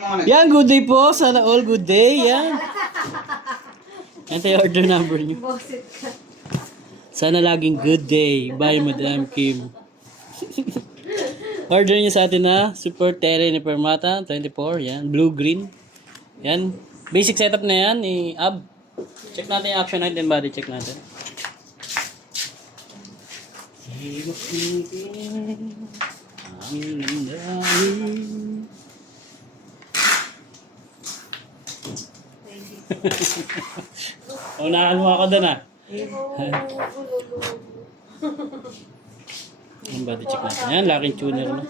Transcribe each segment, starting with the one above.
Yan, good day po. Sana all good day. Yan. Ito yung order number nyo. Sana laging good day by Madam Kim. Order nyo sa atin na Super Terre ni Permata 24. Yan. Blue-green. Yan. Basic setup na yan. Ab. Check natin yung action natin. Body check natin. Ang landamin. Unahan mo ako doon ah. Ang body check natin. Yan, laking tuner na.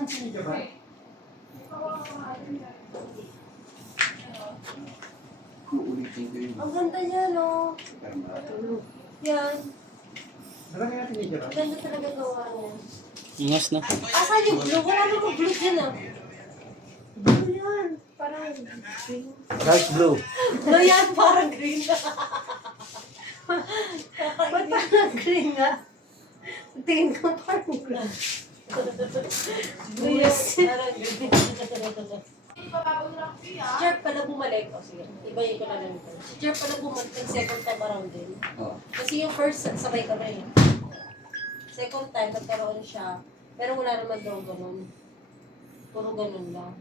Ang ganda niya, no? Yan. Ang ganda talaga gawa niya. Ingas na. Asan yung blue? Wala namang blue dyan, ah. Blue yan. Parang green. Dark blue. Blue yan, parang green. Ba't parang green, ah? Tingin ko parang green. Blue yan, parang green. Si Jerp pala bumalik. O sige, ibayin ko na lang ito. Si Jerp pala bumalik ng second time around din. Kasi yung first, sabay kami. Second time, nagkaroon siya. Pero wala naman daw ganun. Puro ganun lang.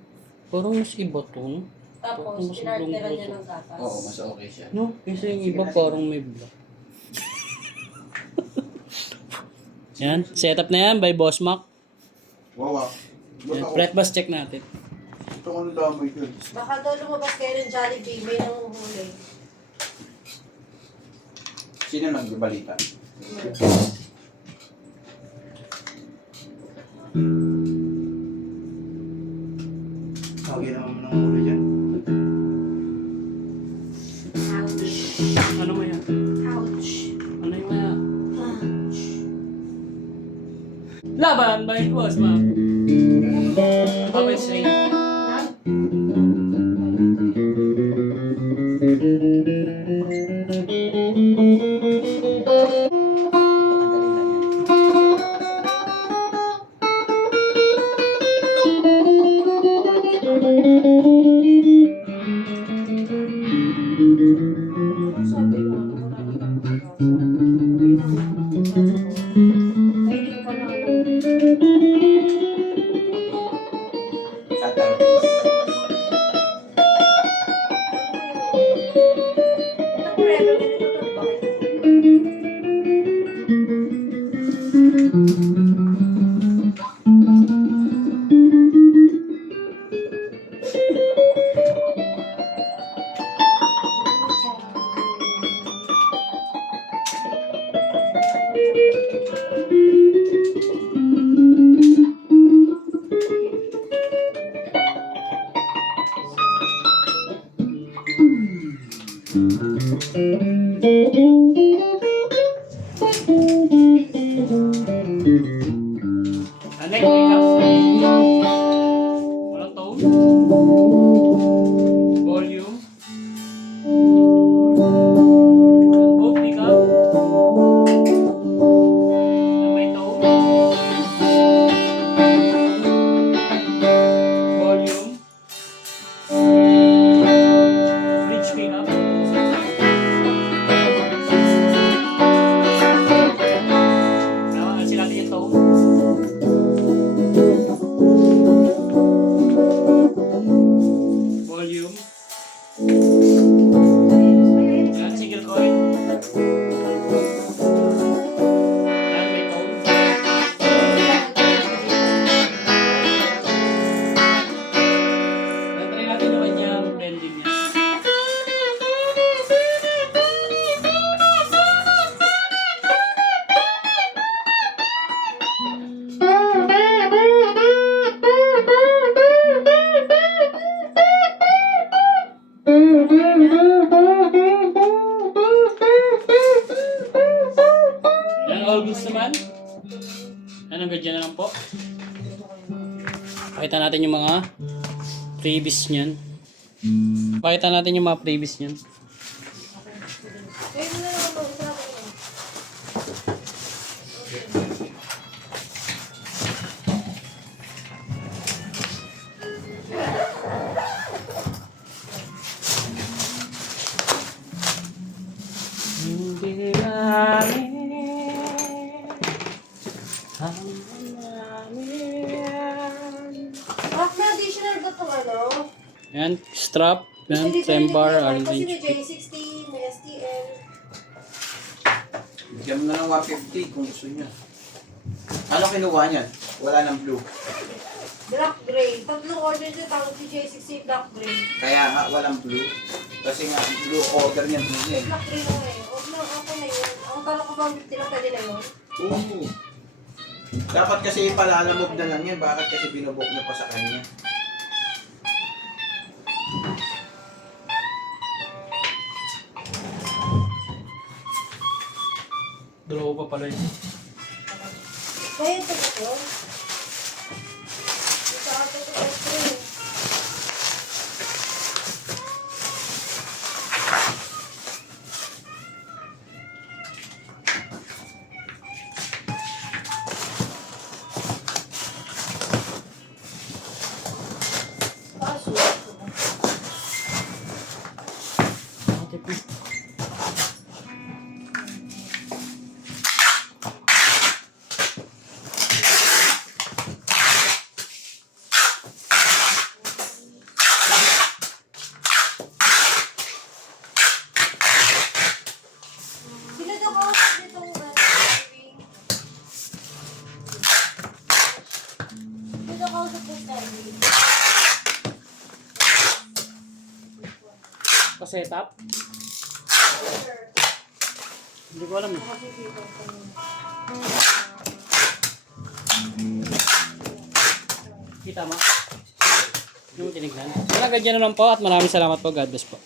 Parang mas iba to. Tapos, pinarteran niya ng gatas. Oo, mas okay siya. No, kasi yung iba parang may black. Yan, setup na yan by Boss Mac. Wawa. Yan, fret bus check natin. Ito ko na damay yun. Baka daw lumabas kayo ng Jollibee, may nanguhuli. Sino nagbalita? Tawagin naman mo ng ulo dyan. Ouch. Ano mo yan? Ouch. Ano yung maya? Ouch. Laban by Boss Mac. Bawal string. Sabi ko, ay, di ko na At Arvis. Ito forever ganito to, bakit? Ano yung ikaw? Walang tone? Volume? Both ikaw? Na may tone? Volume? Bridge pickup? Kasi natin yung tone? Volume? Yan, single coil? Yan, may tone? Try natin yung kanyang bending niya. Yan, all goods naman. Yan, ang gadyan na lang po. Pakita natin yung mga previous niyan. Pakita natin yung mga previous niyan. Kayo na lang ako, isa ako. Yan, strap. Yan, trem bar, Kasi orange may pick. J60, may STL. Bigyan mo na ng 150 kung gusto niya. Ano kinuha niyan? Wala ng blue. Black gray. Tatlong order siya, tawag si J60 black gray. Kaya nga walang blue. Kasi nga blue order niyan blue niya eh. Black gray na eh. Huwag na ako na yun. Ang kala ko 150 lang pwede na yun. Oo. Dapat kasi palalamog na lang yan. Bakit kasi binubok niyo pa sa kanya? Draw pa pala yun. Kaya ito ba ito? Ito ata ito ito. Kaso, sino daw kausap nitong driving? Sino daw kausap ng driving? Pa-setup? Sir, Hindi ko alam. kasi dito ko. Kita mo? Yung tinignan. Wala, ganyan na lang po at maraming salamat po. God bless po.